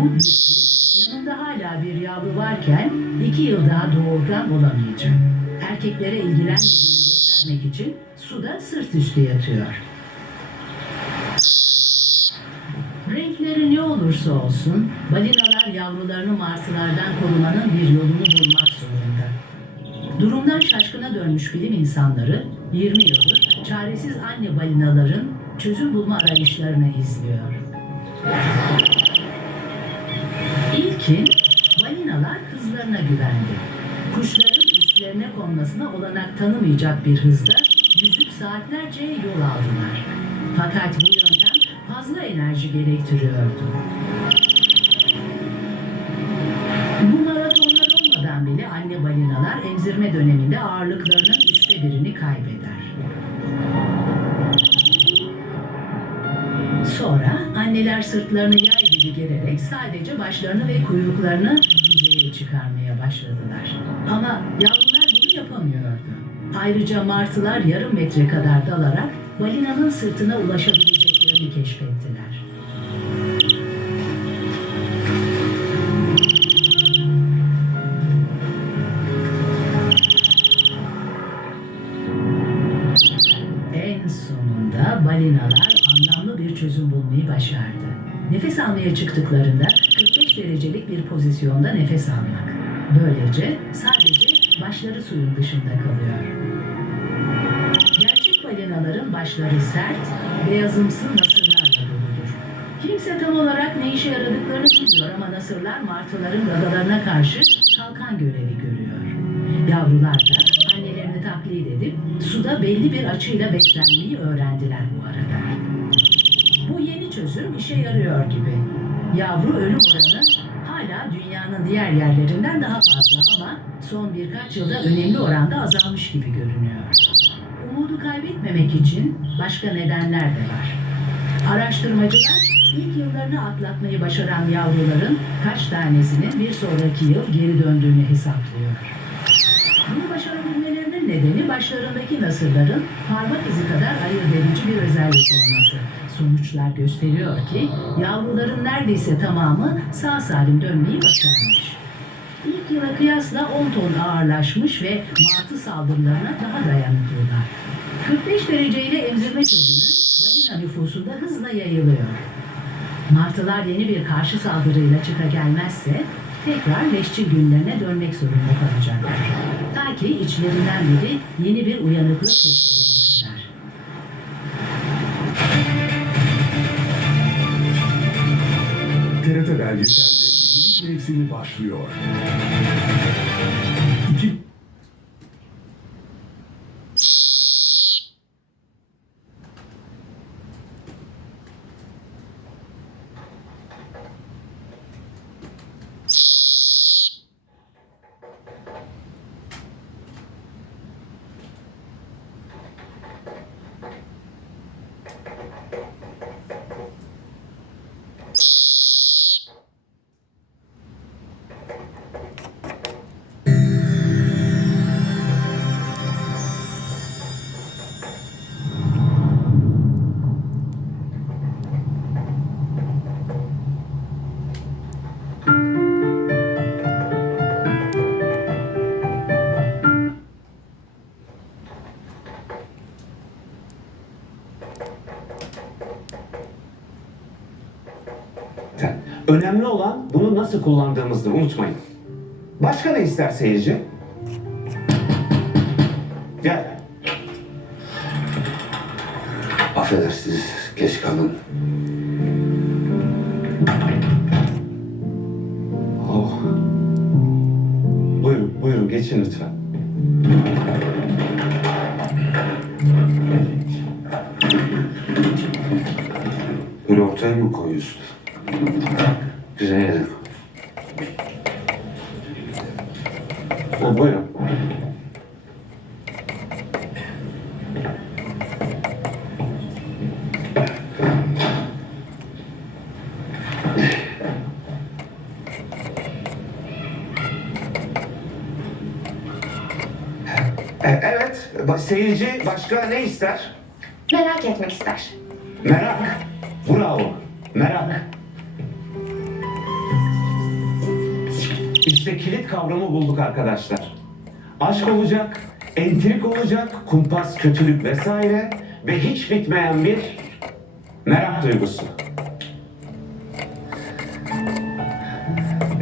Bu dişi yanında hala bir yavru varken iki yıl daha doğurgan olamayacak. Erkeklere ilgilenmediğini göstermek için suda sırt üstü yatıyor. Renkleri ne olursa olsun balinalar yavrularını martılardan korumanın bir yolunu bulmak zorunda. Durumdan şaşkına dönmüş bilim insanları 20 yıldır çaresiz anne balinaların çözüm bulma arayışlarını izliyor. İlkin balinalar hızlarına güvendi. Kuşların üstlerine konmasına olanak tanımayacak bir hızda yüzüp saatlerce yol aldılar. Fakat bu yöntem fazla enerji gerektiriyordu. Bu maratonlar olmadan bile anne balinalar emzirme döneminde ağırlıklarının üçte birini kaybeder. Sonra anneler sırtlarını yay gibi gererek sadece başlarını ve kuyruklarını yüzeye çıkarmaya başladılar. Ama yavrular bunu yapamıyordu. Ayrıca martılar yarım metre kadar dalarak balinanın sırtına ulaşabileceklerini keşfettiler. En sonunda balinalar anlamlı bir çözüm bulmayı başardı. Nefes almaya çıktıklarında 45 derecelik bir pozisyonda nefes almak. Böylece sadece başları suyun dışında kalıyor. Gerçek balinaların başları sert, beyazımsı nasırlarla doludur. Kimse tam olarak ne işe yaradıklarını bilmiyor ama nasırlar martıların gagalarına karşı kalkan görevi görüyor. Yavrular da annelerini taklit edip suda belli bir açıyla beslenmeyi öğrendiler bu arada. İşe yarıyor gibi. Yavru ölüm oranı hala dünyanın diğer yerlerinden daha fazla ama son birkaç yılda önemli oranda azalmış gibi görünüyor. Umudu kaybetmemek için başka nedenler de var. Araştırmacılar ilk yıllarını atlatmayı başaran yavruların kaç tanesinin bir sonraki yıl geri döndüğünü hesaplıyor. Nedeni başlarındaki nasırların parmak izi kadar ayırt edici bir özellik olması. Sonuçlar gösteriyor ki yavruların neredeyse tamamı sağ salim dönmeyi başarmış. İlk yıla kıyasla 10 ton ağırlaşmış ve martı saldırılarına daha dayanıklılar. 45 dereceyle emzirme çözümü balina nüfusunda hızla yayılıyor. Martılar yeni bir karşı saldırıyla çıka gelmezse tekrar leşçil günlerine dönmek zorunda kalacaklar. Ta ki içlerinden biri yeni bir uyanıklık keşfedene kadar. TRT belgeselde mevsimi başlıyor. you Önemli olan bunu nasıl kullandığımızdır unutmayın. Başka ne ister seyirci? Gel. Affedersiniz, geç kalın. Oh. Buyurun, buyurun geçin lütfen. Bunu ortaya mı koyuyorsun? Güzel yere. Ha, buyurun. E, Evet, ba- seyirci başka ne ister? Merak etmek ister. Merak. Bravo. Merak. İşte kilit kavramı bulduk arkadaşlar. Aşk olacak, entrik olacak, kumpas, kötülük vesaire ve hiç bitmeyen bir merak duygusu.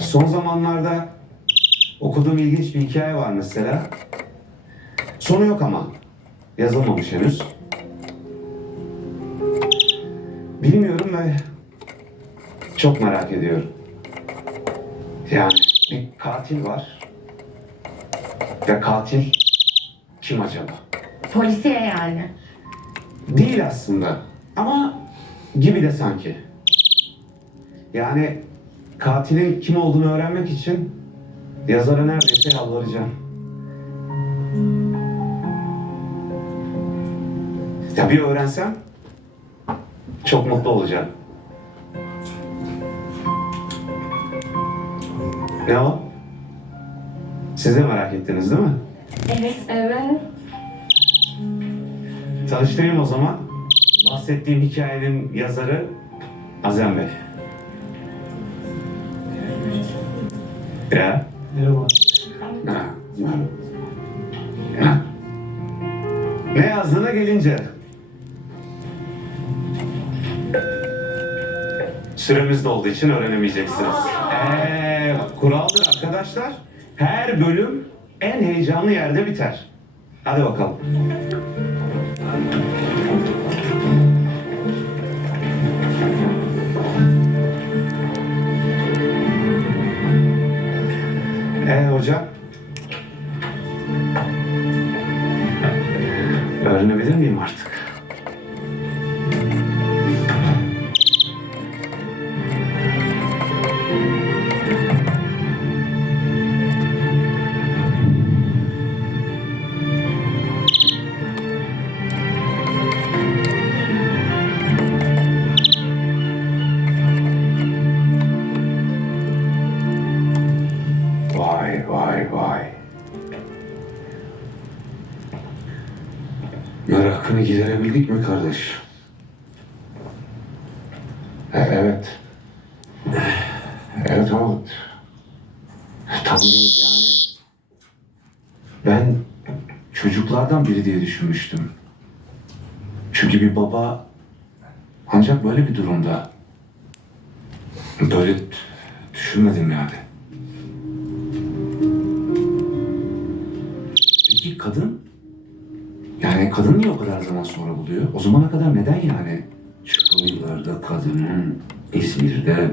Son zamanlarda okuduğum ilginç bir hikaye var mesela. Sonu yok ama. Yazılmamış henüz. Bilmiyorum ve çok merak ediyorum. Yani bir katil var. Ve katil kim acaba? Polisiye yani. Değil aslında. Ama gibi de sanki. Yani katilin kim olduğunu öğrenmek için yazara neredeyse yalvaracağım. Ya bir öğrensem çok mutlu olacağım. Ne o? Siz de merak ettiniz değil mi? Evet. Evet. Tanıştırayım o zaman. Bahsettiğim hikayenin yazarı Azem Bey. Ya. Merhaba. Ha. Ha. Ne yazdığına gelince. Süremiz dolduğu için öğrenemeyeceksiniz. Eee kuraldır arkadaşlar. Her bölüm en heyecanlı yerde biter. Hadi bakalım. Ee hocam? Öğrenebilir miyim artık? Giderebildik mi kardeş? E, evet. Evet ama tam değil yani. Ben çocuklardan biri diye düşünmüştüm. Çünkü bir baba ancak böyle bir durumda böyle düşünmedim yani. Yani kadın niye o kadar zaman sonra buluyor? O zamana kadar neden yani? Şu yıllarda kadının İzmir'de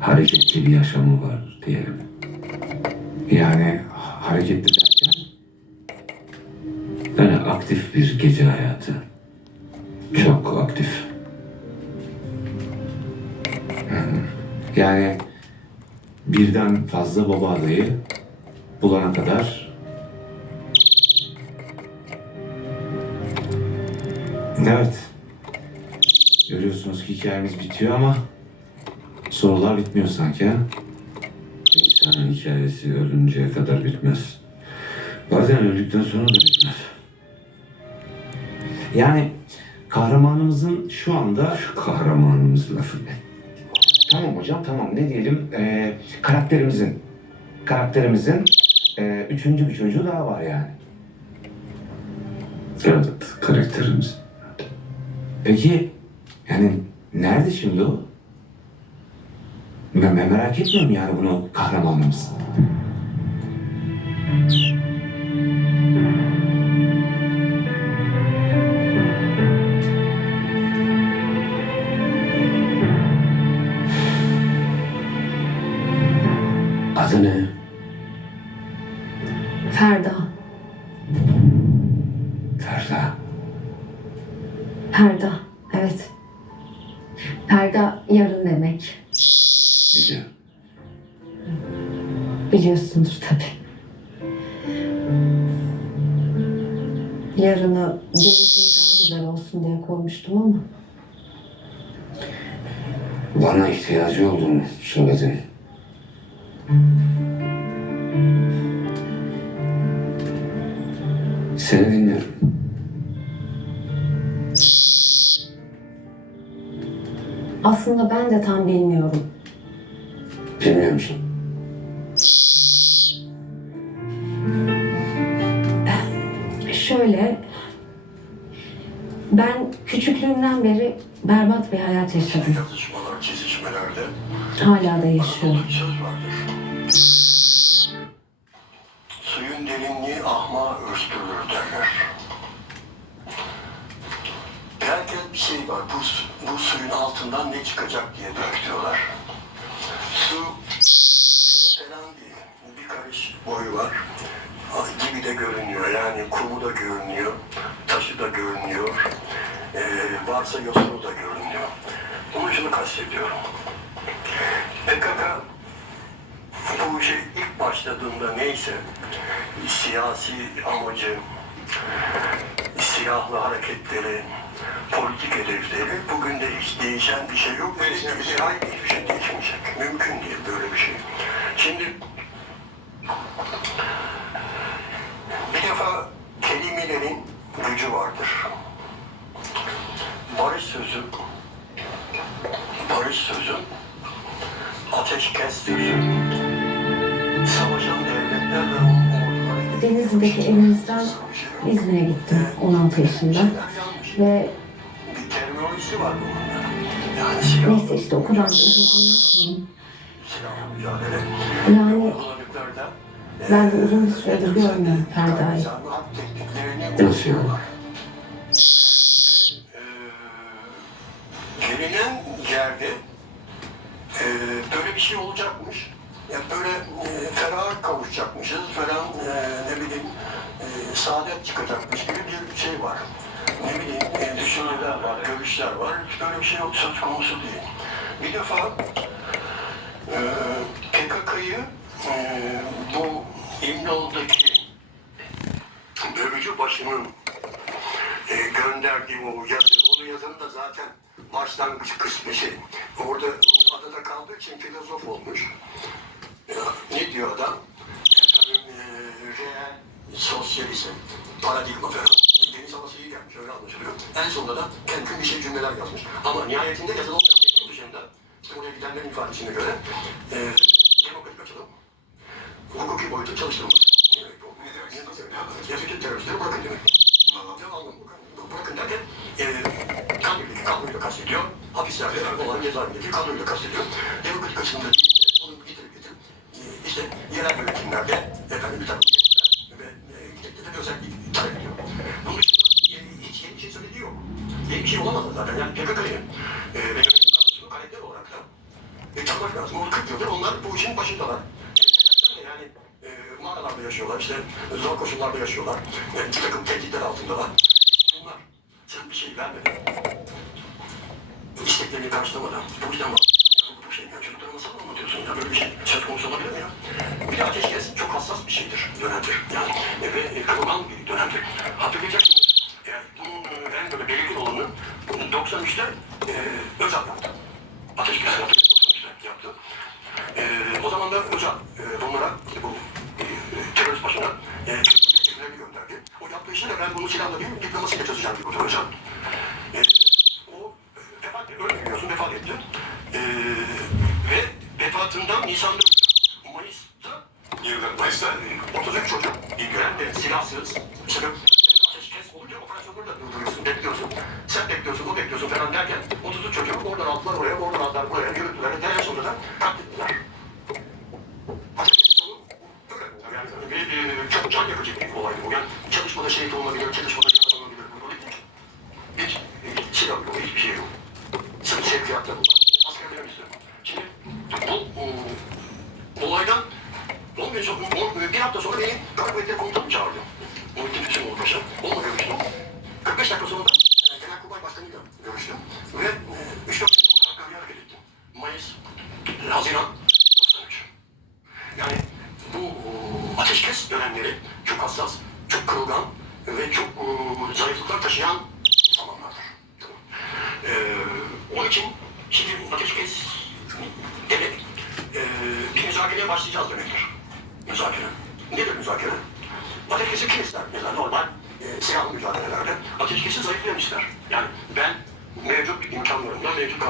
hareketli bir yaşamı var diyelim. Yani hareketli derken Yani aktif bir gece hayatı. Çok aktif. Yani birden fazla baba adayı bulana kadar Evet. Görüyorsunuz ki hikayemiz bitiyor ama sorular bitmiyor sanki ha? İnsanın hikayesi ölünceye kadar bitmez. Bazen öldükten sonra da bitmez. Yani kahramanımızın şu anda Şu kahramanımız lafı ne? Tamam hocam tamam ne diyelim Ee, karakterimizin karakterimizin ee, üçüncü bir çocuğu daha var yani. Evet, karakterimiz. Peki yani nerede şimdi o? Ben, ben merak etmiyorum yani bunu kahramanımız. Adı ne? Ferda. Ferda. Evet. Ferda yarın demek. Biliyorum. Biliyorsundur tabii. Yarını geleceği daha güzel olsun diye koymuştum ama. Bana ihtiyacı olduğunu söyledin. Seni dinliyorum. Aslında ben de tam bilmiyorum. Bilmiyor musun? Şöyle, ben küçüklüğümden beri berbat bir hayat yaşadım. Hala da yaşıyorum. Altından ne çıkacak diye bekliyorlar. Su falan değil. Bir karış boyu var. Gibi de görünüyor. Yani kumu da görünüyor. Taşı da görünüyor. Ee, varsa yosunu da görünüyor. Onun şunu kastediyorum. PKK bu işe ilk başladığında neyse siyasi amacı, silahlı hareketleri, politik hedefleri bugün de hiç değişen bir şey yok. Bir ay hiçbir şey değişmeyecek. Mümkün değil böyle bir şey. Şimdi bir defa kelimelerin gücü vardır. Barış sözü, barış sözü, ateşkes sözü, savaşan devletler ve onun Denizli'deki evimizden İzmir'e gittim 16 yaşında. Ve var. Yani neyse işte o kadar silahlı mücadele. Yani ben de uzun bir süredir görmüyorum Ferda'yı. Harp tekniklerini Nasıl yani? uyguluyorlar. Ee, gelinen yerde e, böyle bir şey olacakmış. Ya böyle e, feraha kavuşacakmışız falan e, ne bileyim e, saadet çıkacakmış gibi bir şey var. Ne bileyim e, düşünceler var, görüşler var. Hiç böyle bir şey yok, söz konusu değil. Bir defa e, PKK'yı e, bu İmralı'daki dövücü başının e, gönderdiği o yazı, onu yazanı da zaten başlangıç kısmı şey. Orada adada kaldığı için filozof olmuş. Ya, ne diyor adam? Efendim, e, reel sosyalizm, paradigma falan. Havası iyi gelmiş, öyle anlaşılıyor. En sonunda da kendin bir şey cümleler yazmış. Ama nihayetinde yazılı olmayan metnin dışında, işte oraya gidenlerin ifadesine göre, e, demokratik açılım, hukuki boyutu çalıştırılmaz. Ne demek bu? Ne demek? Ne demek? Ya bütün teröristleri bırakın demek. Bu? Bırakın derken e, kanunuyla, kanunuyla kastediyor. Hapislerde olan cezaevindeki kanunuyla kastediyor. Demokratik açılımda değil de onu getirip getirip e, işte yerel yönetimlerde efendim bir takım yetkiler ve e, gidip de bir özellik talep ediyor. Bunun dışında e, hiç yeni bir şey söylediği yok. Yeni bir şey Yani PKK'yı e, ve yönetim kadrosunu karakter olarak da e, tanımak lazım. O 40 yıldır onlar bu işin başındalar. E, yani e, mağaralarda yaşıyorlar, işte zor koşullarda yaşıyorlar. E, bir takım tehditler altındalar. Bunlar sen bir şey vermeden, isteklerini karşılamadan, bu yüzden. Ya bu şey ya çocuklara nasıl anlatıyorsun ya böyle bir şey söz konusu olabilir mi ya? Bir de ateşkes çok hassas bir şeydir, dönemdir. Yani e, ve e, kırılgan bir dönemdir. Hatırlayacaksınız. 93'te e, Özal yaptı. Ateşkes ateşkes 93'te yaptı. E, o zaman da Özal e, bunlara bu e, terörist başına e, Türk milletvekillerini gönderdi. O yaptığı işi de ben bunu silahla değil diplomasıyla çözeceğim diyor Özal. E, o e, vefat öyle biliyorsun vefat etti. E, ve vefatından Nisan'da öldü. Mayıs'ta Mayıs'ta 33 çocuk ilgilen de silahsız çıkıp e, ateşkes olunca operasyonları da durduruyorsun, bekliyorsun. Sen bekliyorsun, o bekliyorsun falan derken 33 çocuk oradan aldılar oraya, oradan aldılar buraya, yürüttüler. En sonunda da katlettiler. Ateşkesin sonu böyle oldu. Yani bir, bir, çok can yakıcı bir olaydı bu. Yani çalışmada şehit olunabilir, çalışmada yaralanabilir. Bu politik hiç, hiç silah yok, hiçbir şey yok. Sırf sevkiyatlar bunlar. Askerlerimizde. Şimdi bu, bu olaydan 10 gün sonra, 10, bir hafta sonra beni Kara Kuvvetleri Komutanı çağırdı. Muhittin Füsun Paşa. Onunla görüştüm. 45 dakika sonra da e, Genelkurmay Başkanı'yla görüştüm. Ve e, 3-4 gün sonra Hakkari'ye hareket ettim. Mayıs, e, Haziran 93. Yani bu e, ateşkes dönemleri çok hassas, çok kırılgan ve çok e, zayıflıklar taşıyan zamanlardır. Ee, onun için şimdi ateşkes demek e, bir müzakereye başlayacağız demektir. Müzakere. Nedir müzakere? Ateşkesi kim ister? Mesela normal e, silahlı mücadelelerde ateşkesi zayıflayan ister. Yani ben mevcut imkanlarımla, mevcut